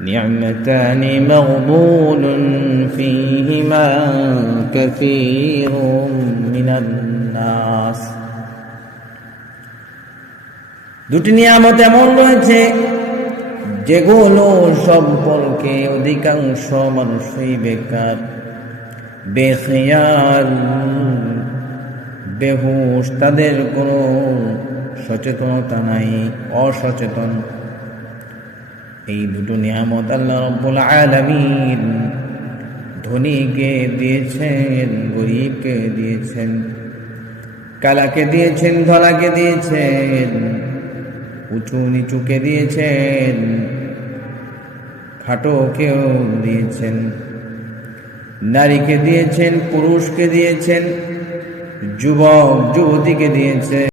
نعمتان مغبون فيهما كثير من الناس। দুটি নিয়ামত এমন রয়েছে যেগুলো সম্পর্কে অধিকাংশ মানুষই বেকার, বেখেয়াল, বেহুশ, তাদের কোনো সচেতনতা নাই, অসচেতন। এই দুটো নিয়ামত আল্লাহ রাব্বুল আলামিন ধনীকে দিয়েছেন, গরীবকে দিয়েছেন, কালাকে দিয়েছেন, ধলাকে দিয়েছেন, উঁচু নিচুকে দিয়েছেন, খাটোকেও দিয়েছেন, নারীকে দিয়েছেন, পুরুষকে দিয়েছেন, যুবক যুবতীকে দিয়েছেন।